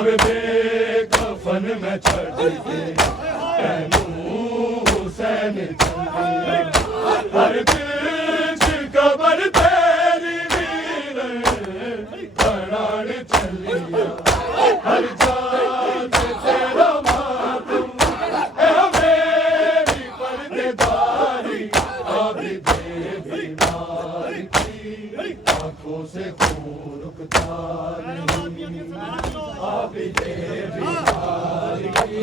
अब बेकफन में छड़ के हुसैन हर बीच कबर तेरी वीर बनान चलिया हर जात तेरा मातम मेरी पर्देदारी अभी बीमार की आंखों से खून रुकता नहीं अभी बीमार की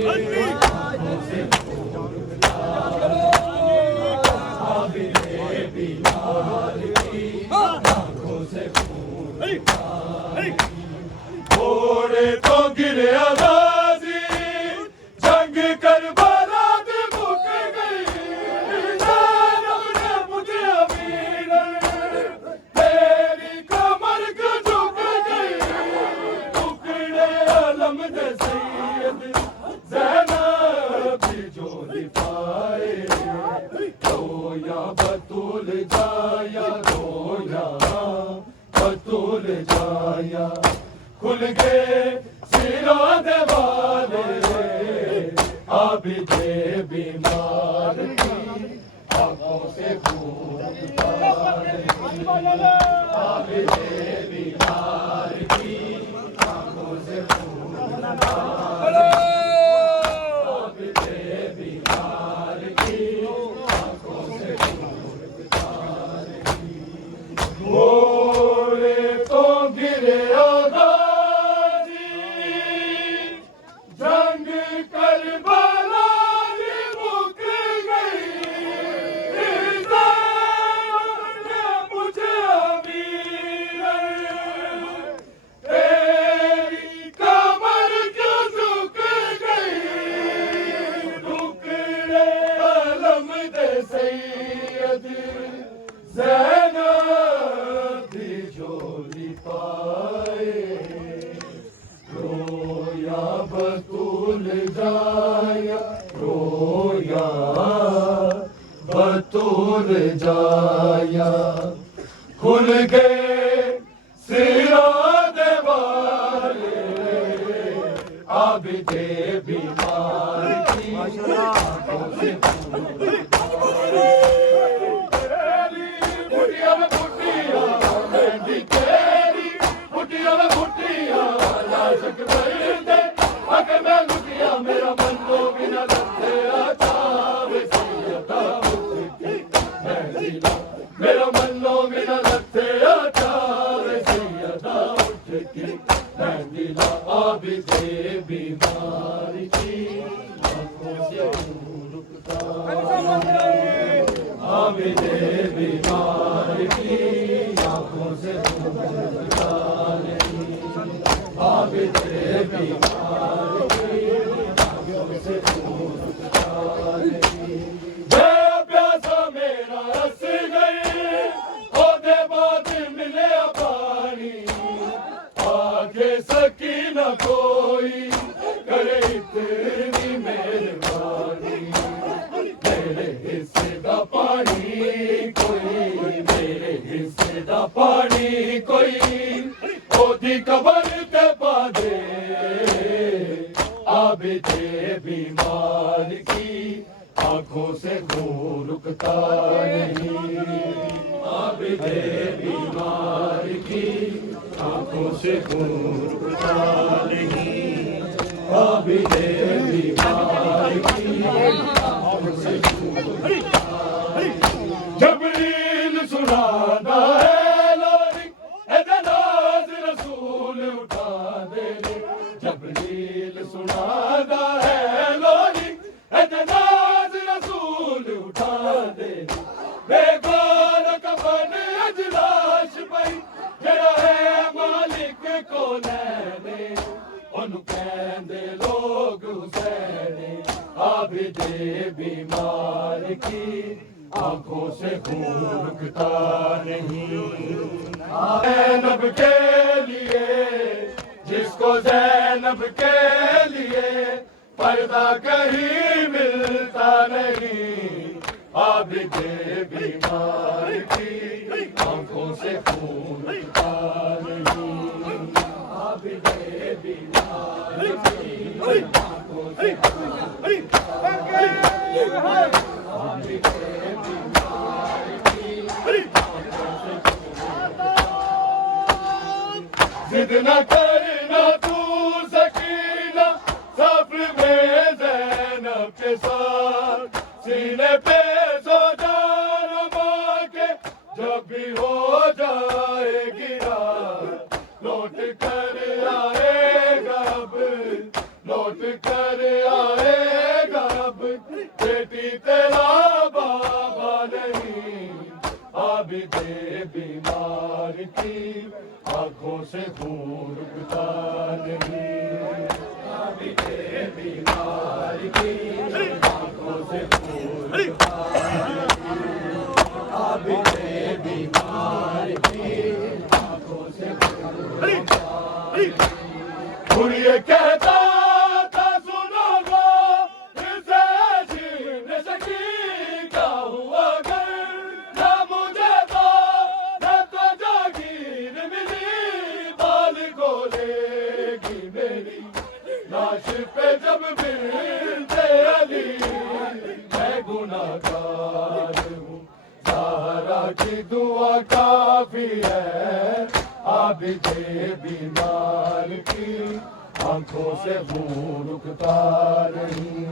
आंखों से खून रुकता अभी बीमार की आंखों से खून रुकता घोड़े तो गिरे आजादी जंग करबला में मुक गई जानब ने मुझे अमीर तेरी कमर को झुक गई टुकड़े आलम दे सैयद ज़ैनब की जोली पाए रोया बतूल जाया रोया बतूल जाया खुल गए सिरों दे वाले आबिदे बीमार की आंखों से खून आबिदे बीमार की आंखों से खून आबिदे बीमार की आंखों से खून घोड़े तो गिरे जंग करबला में मुक गई मुझे अमीर तेरी कमर क्यों झुक गई टुकड़े आलम दे सैयद ज़ैनब की जोली पाए रोया बतूल जाया रोया बतूल जाया खुल गए सिरों दे वाले आबिदे बीमार की आंखों से तेरी बुढ़िया में बुढ़िया मेहंदी तेरी बुढ़िया में बुढ़िया लाशक दे अगर मैं लुटिया मेरा मन को बिना लगते आचावे सैयदा मुझकी महदिला मेरा मन को बिना लगते आचावे सैयदा मुझकी महदिला आबिदे बीमार की आंखों से खून रुकता आबिदे बीमार की आंखों से खून रुकता आबिदे बीमार की आंखों से खून रुकता प्यासा मेरा रस गई ओदे बाद मिले पानी आगे सकी न कोई करे इतनी मेहरबानी मेरे हिस्से दा पानी कोई मेरे हिस्से दा पानी कोई ओदी कबर ते पा दे आबिदे बीमार की आंखों से खून रुकता नहीं आबिदे बीमार की आंखों से खून रुकता नहीं आबिदे बीमार की आंखों से खून रुकता जबरील सुनाना है उठा दे जबरील सुनादा है लोरी एतनाज रसूल उठा दे बेगार कफन अजलाश पई जड़ा है मालिक को लैने ओनु कहंदे लोग हुसैन आबिदे बीमार की आंखों से खून रुकता नहीं ज़ैनब के लिए जिसको ज़ैनब के लिए पर्दा कहीं मिलता नहीं आबिदे बीमार की आंखों से खून रुकता नहीं आबिदे बीमार जिद न करना तू सकीना, सब्र में ज़ैनब के साथ सीने पे सो जाना माँ के, जब भी हो जाएगी रात लौट कर आएगा अब, लौट कर आएगा अब। बेटी तेरा बाबा नहीं, आबिदे बीमार की आंखों से खून रुकता नहीं, आबिदे बीमार की आंखों से खून रुकता नहीं, आबिदे बीमार की आंखों से खून रुकता नहीं। और ये कहता था सुनोगा इसे छीन सकी क्या हुआ अगर न मुझे तो जागीर मिली, बाल खोलेगी मेरी लाश पे जब मिलते अली। मैं गुनाहगार हूँ, ज़हरा की दुआ काफी है, आबिदे बीमार की आंखों से खून रुकता नहीं,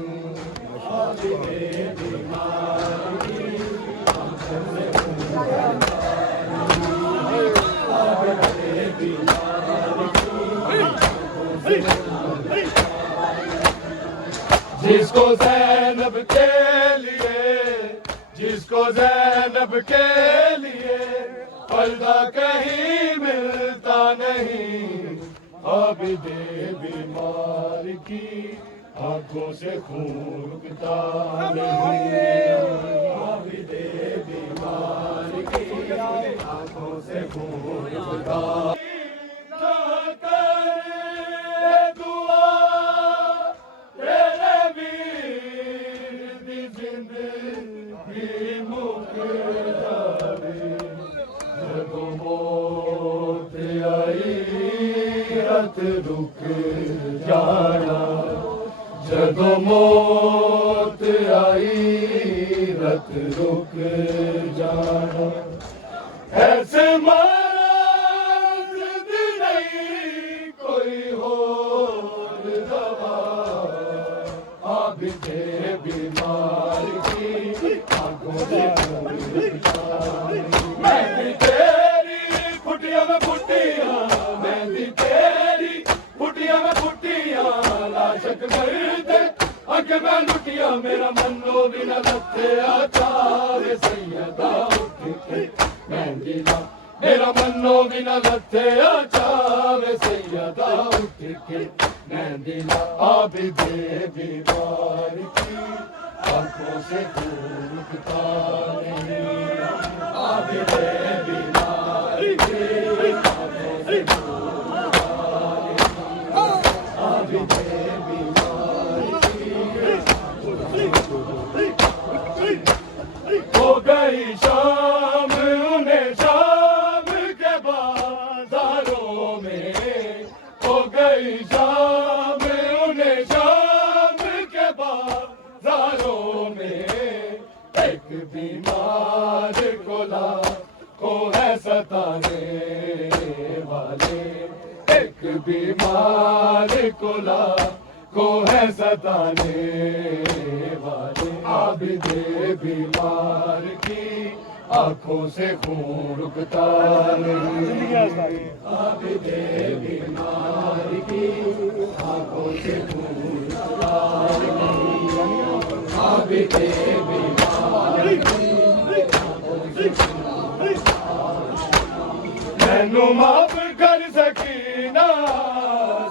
आबिदे बीमार की आंखों से खून रुकता नहीं, आबिदे बीमार की आंखों से खून रुकता नहीं। जिसको ज़ैनब के लिए, जिसको ज़ैनब के लिए पर्दा कहीं मिलता नहीं, आबिदे बीमार की आंखों से खून रुकता नहीं, आबिदे बीमार की आंखों से खून रुकता नहीं। दुआ तेरे वीर दी जिंदगी मुक जावे, जदों मौत आई रत रुक जाना, जदों मौत आई रत रुक जाना। ऐसे मर्द नहीं कोई और दवा, आबिदे बीमार की आंखों से खून रुकता नहीं। मेहंदी तेरी फुटिया में फुटिया, मेहंदी तेरी फुटिया में फुटिया, लाशक मर्दे आंखें में लुटिया, मेरा मन्नो भी न लथे आचार सैयदा उठ के मेहंदी ला, मेरा मन्नो भी न लथे आचार सैयदा उठ के मेहंदी ला। आबिदे बीमार की आंखों से खून रुकता नहीं, आबिदे बीमार की आंखों से खून रुकता नहीं, आबिदे बीमार की आंखों से खून रुकता नहीं। हो गई शाम उन्हें शाम के बाजारों में, हो गई शाम उन्हें शाम के बाजारों में, एक बीमार कोला को है सताने वाले, एक बीमार कोला को है सताने वाले। आबिदे बीमार की आंखों से खून रुकता नहीं, आबिदे बीमार की आंखों से खून रुकता नहीं, आबिदे बीमार की आंखों से खून रुकता नहीं। मैनू माफ कर सकीना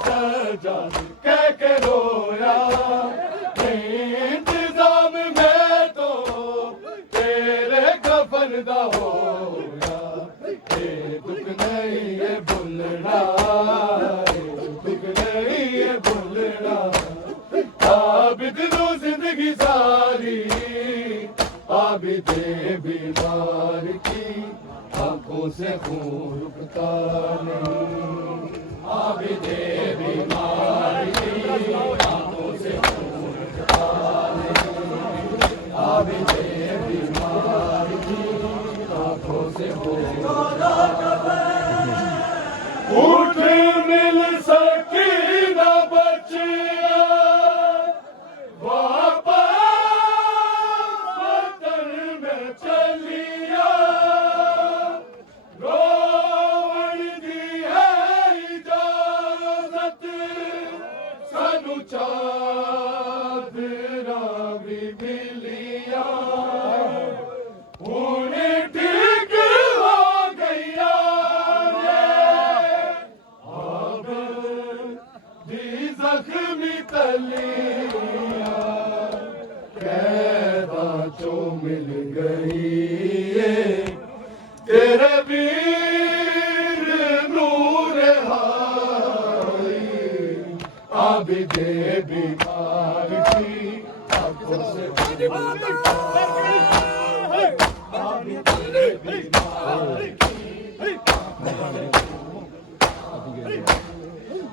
सजाद कह के रोया, इंतजाम में तो तेरे कफन दा होया, ये दुख नहीं है भुलना, दुख नहीं है भुलना। आबिद नो जिंदगी सारी, आबिदे बीमार की आंखों से खून रुकता नहीं, आबिदे बीमार की आंखों से खून रुकता नहीं, आबिदे बीमार की आंखों से खून रुकता नहीं। उठ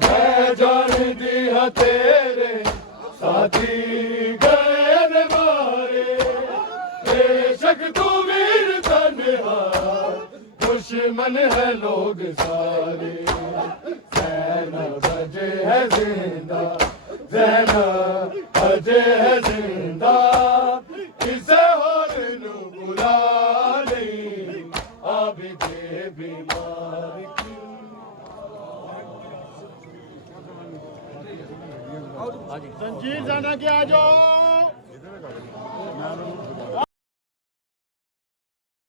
मैं जानती है तेरे साथी गए न मारे, बेशक तू वीर तन्हा दुश्मन है लोग सारे। ज़ैनब बजे है जिंदा, ज़ैनब बजे है जिंदा, इसे होर नू बुला नहीं, आबिदे बीमार की। तंजीर जाना के आ जाओ।